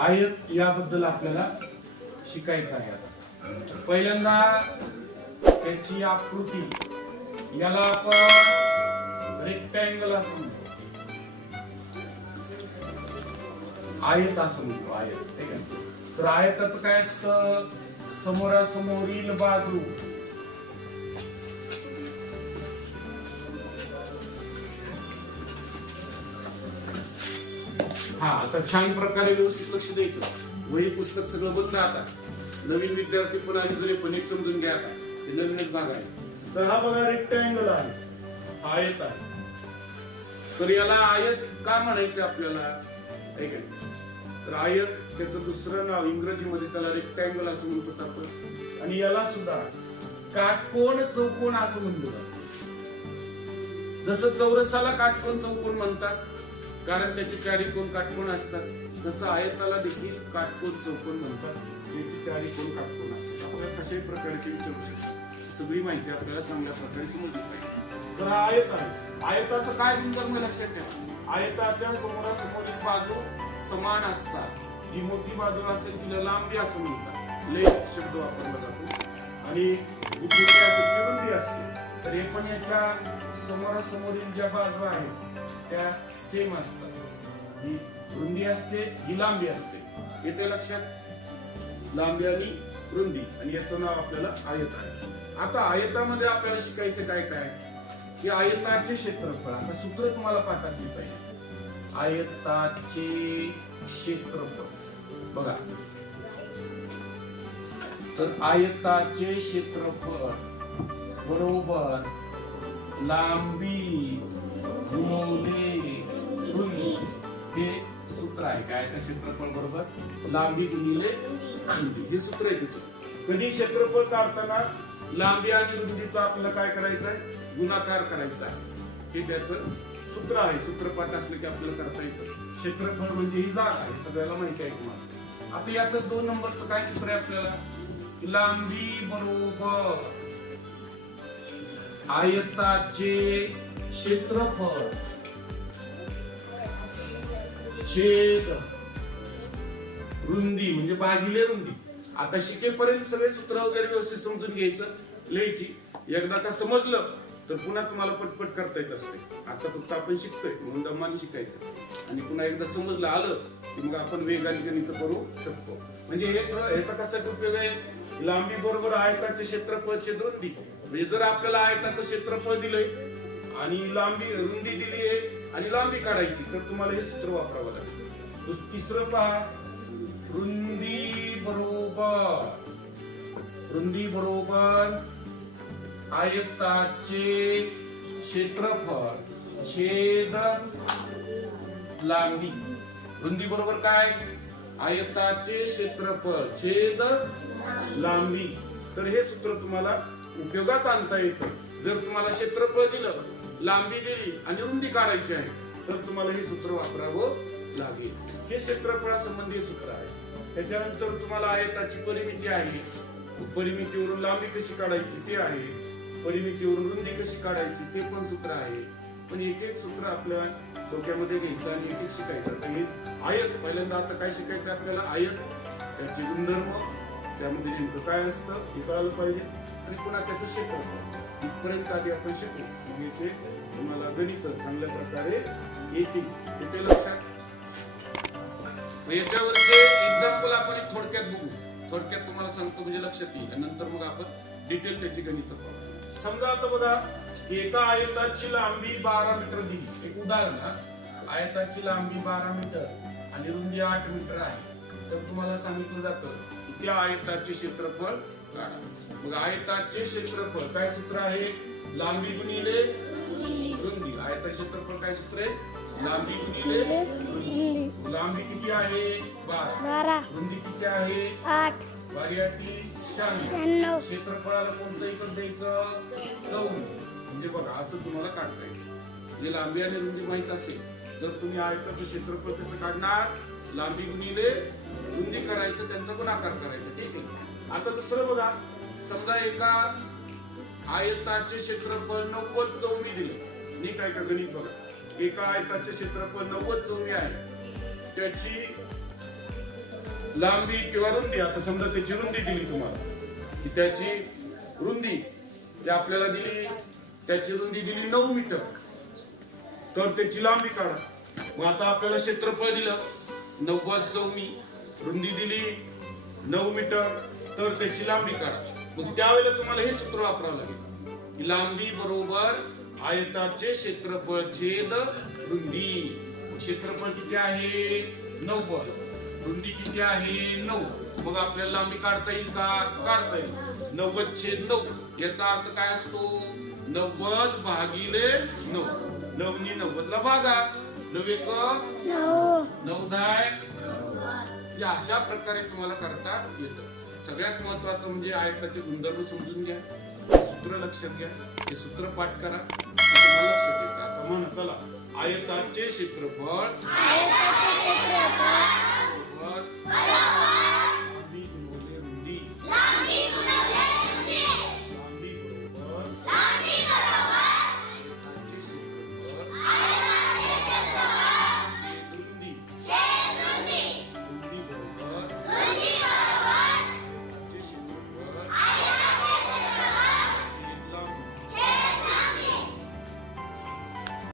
आयत याबद्दल आपल्याला शिकायचं आहे आता. पहिल्यांदा त्याची आकृती याला आपण रेक्टँगल असं म्हणतो. आयत असं म्हणतो आयत ठीक आहे? तर आयताचं काय असतं? समोरासमोरील बाजू हा आता छान प्रकारे व्यवस्थित लक्ष द्यायचं. वही पुस्तक सगळं बंद आता. नवीन विद्यार्थी पण आणि जुने पण एक समजून घ्या आता. ते नवीनच भाग आहे. तर हा बघा रेक्टँगल आहे. आयत आहे. तर याला आयत का म्हणायचं आपल्याला? ऐक तर आयत त्याचं दुसरं नाव इंग्रजीमध्ये त्याला रेक्टँगल असं म्हणतो आपण. आणि याला सुद्धा काटकोण चौकोन असं म्हणलं जसं चौरसाला काटकोण चौकोन म्हणतात कारण त्याचे चारी कोण काटकोण असतात? तसं आयताला देखील काटकोण चौकोन म्हणतात त्याचे चारी कोण काटकोण असतात? आपल्याला कशाही प्रकारची विचारू शकतो. सगळी माहिती आपल्याला चांगल्या प्रकारे समजली पाहिजे. तर हा आयत आहे. आयताचं काय गुणधर्म लक्षात ठेवा. आयताच्या समोरासमोरील बाजू समान असतात. जी मोठी बाजू असेल तिला लांबी असं म्हणतात. लय शब्द वापरला जातो. आणि असेल असते तर हे पण याच्या समोरासमोरील ज्या बाजू आहेत त्या सेम असतात. ही रुंदी असते ही लांबी असते. येते लक्षात? लांबी आणि रुंदी. आणि याचं नाव आपल्याला आयत आहे. आता आयतामध्ये आपल्याला शिकायचे काय काय? की आयताचे क्षेत्रफळ. आता सूत्र तुम्हाला पाठ पाहिजे आयताचे क्षेत्रफळ. बघा. तर आयताचे क्षेत्रफळ. बरोबर. लांबी गुणवले रुंदी हे सूत्र आहे. काय त्या क्षेत्रफळ बरोबर? लांबी गुणिले रुंदी. हे सूत्र आहे तिथं. कधी क्षेत्रफळ काढताना लांबी आणि रुंदीचा आपल्याला काय करायचं आहे? गुणाकार करायचा आहे. हे त्याचं सूत्र आहे. सूत्रपाठ असलं की आपल्याला करता येतं. क्षेत्रफळ म्हणजे ही जागा आहे. सगळ्याला माहिती आहे तुम्हाला. आता यात दोन नंबरचं काय सूत्र आहे आपल्याला? लांबी बरोबर. आयताचे क्षेत्रफळ. छेद. रुंदी म्हणजे भागिले रुंदी. आता शिकेपर्यंत सगळे सूत्र वगैरे व्यवस्थित समजून घ्यायचं. लिहायची. एकदा का समजलं तर पुन्हा तुम्हाला पटपट करता येत असते. आता फक्त आपण शिकतोय म्हणून दमान शिकायचं. आणि पुन्हा एकदा समजलं आलं की मग आपण वेगाने गणित करू शकतो. म्हणजे हे ह्याचा कसा उपयोग आहे? लांबी बरोबर आयताचे क्षेत्रफळ छेद रुंदी म्हणजे जर आपल्याला आयताचं क्षेत्रफळ दिलंय आणि लांबी रुंदी दिली आहे आणि लांबी काढायची तर तुम्हाला हे सूत्र वापरावं लागेल. तिसरं पहा. रुंदी बरोबर. रुंदी बरोबर आयताचे क्षेत्रफळ छेद लांबी. रुंदी बरोबर काय? आयताचे क्षेत्रफळ छेद लांबी. तर हे सूत्र तुम्हाला उपयोगात आणता येतं. जर तुम्हाला क्षेत्रफळ दिलं लांबी दिली आणि रुंदी काढायची आहे तर तुम्हाला हे सूत्र वापरावं लागेल. हे क्षेत्रफळासंबंधी सूत्र आहे. त्याच्यानंतर तुम्हाला आयताची परिमिती आहे. परिमितीवरून लांबी कशी काढायची ते आहे. परिमितीवरून रुंदी कशी काढायची ते पण सूत्र आहे. पण एक एक सूत्र आपल्या डोक्यामध्ये घ्यायचं आणि एक एक शिकायचं. आता हे आयत पहिल्यांदा आता काय शिकायचं आपल्याला? आयत त्याचे गुणधर्म त्यामध्ये नेमकं काय असतं हे कळायला पाहिजे. आणि पुन्हा त्याचं क्षेत्रफळ इथपर्यंत आधी आपण शिकू म्हणजे ते तुम्हाला गणित चांगल्या प्रकारे येतील. येते लक्षात. याच्यावरचे एक्झाम्पल आपण एक थोडक्यात बघू. थोडक्यात तुम्हाला सांगतो म्हणजे लक्षात येईल. नंतर मग आपण डिटेल त्याची गणित पाहू. समजा आता बघा की एका आयताची लांबी बारा मीटर दिली. एक उदाहरण. आयताची लांबी बारा मीटर आणि रुंदी आठ मीटर आहे. तर तुम्हाला सांगितलं जातं त्या आयताचे क्षेत्रफळ काढा. मग आयताचे क्षेत्रफळ काय सूत्र आहे? लांबी गुणिले रुंदी. आयता क्षेत्रफळ काय सूत्र आहे? लांबी गुणिले रुंदी. लांबी किती आहे? बारा. बारा. रुंदी किती आहे? आठ. बारीआटी शहाण्णव. शहाण्णव. क्षेत्रफळाला कोणतं एकच द्यायचं? चौद म्हणजे बघा असं तुम्हाला काढता येईल. म्हणजे लांबी आणि रुंदी माहीत असेल जर तुम्ही आयताचं क्षेत्रफळ कसं काढणार? लांबी गुणिले रुंदी करायचं त्यांचा गुणाकार करायचा. ठीक आहे. आता दुसरं बघा. समजा एका आयताचे क्षेत्रफळ नव्वद चौमी दिले. नीट आहे का गणित बघा? एका आयताचे क्षेत्रफळ नव्वद चौमी आहे. त्याची लांबी किंवा रुंदी आता समजा त्याची रुंदी दिली तुम्हाला. की त्याची रुंदी जी आपल्याला दिली त्याची रुंदी दिली नऊ मीटर. तर त्याची लांबी काढा. मग आता आपल्याला क्षेत्रफळ दिलं. नव्वद चौमी. रुंदी दिली नऊ मीटर तर त्याची लांबी काढा. मग त्यावेळेला तुम्हाला हे सूत्र वापरावं लागेल. की लांबी बरोबर आयताचे क्षेत्रफळ छेद रुंदी. क्षेत्रफळ किती आहे? नव्वद. रुंदी किती आहे? नऊ. मग आपल्याला लांबी काढता येईल का? काढता येईल. नव्वद छेद नऊ. याचा अर्थ काय असतो? नव्वद भागिले नऊ. नवनी नव्वदला भागा. नऊ एक? नऊ. दहा म्हणजे अशा प्रकारे तुम्हाला करता येतं. सगळ्यात महत्वाचं म्हणजे आयताचे गुणधर्म समजून घ्या सूत्र लक्षात घ्या हे सूत्र पाठ करा तुम्हाला लक्षात येतं. चला. आयताचे क्षेत्रफळ.